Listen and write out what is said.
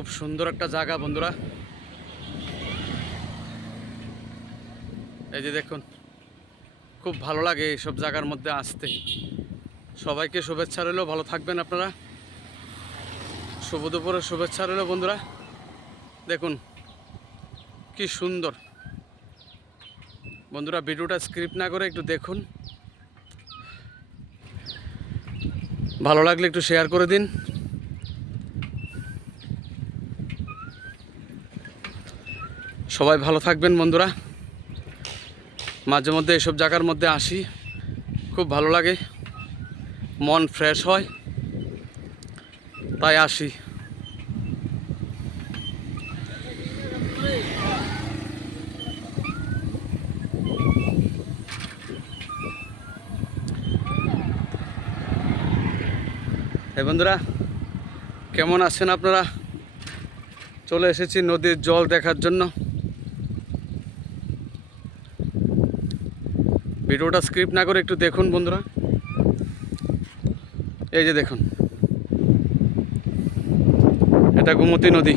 খুব সুন্দর একটা জায়গা বন্ধুরা। এই যে দেখুন, খুব ভালো লাগে এইসব জায়গার মধ্যে আসতে। সবাইকে শুভেচ্ছা রইল, ভালো থাকবেন আপনারা। শুভ দুপুরের শুভেচ্ছা রইল বন্ধুরা। দেখুন কি সুন্দর বন্ধুরা, ভিডিওটা স্ক্রিপ্ট না করে একটু দেখুন, ভালো লাগলে একটু শেয়ার করে দিন। সবাই ভালো থাকবেন বন্ধুরা। মাঝে মধ্যে এইসব জায়গার মধ্যে আসি, খুব ভালো লাগে, মন ফ্রেশ হয়, তাই আসি। এই বন্ধুরা কেমন আছেন আপনারা? চলে এসেছি নদীর জল দেখার জন্য। ভিডিওটা স্ক্রিপ্ট না করে একটু দেখুন বন্ধুরা। এই যে দেখুন, এটা গোমতী নদী।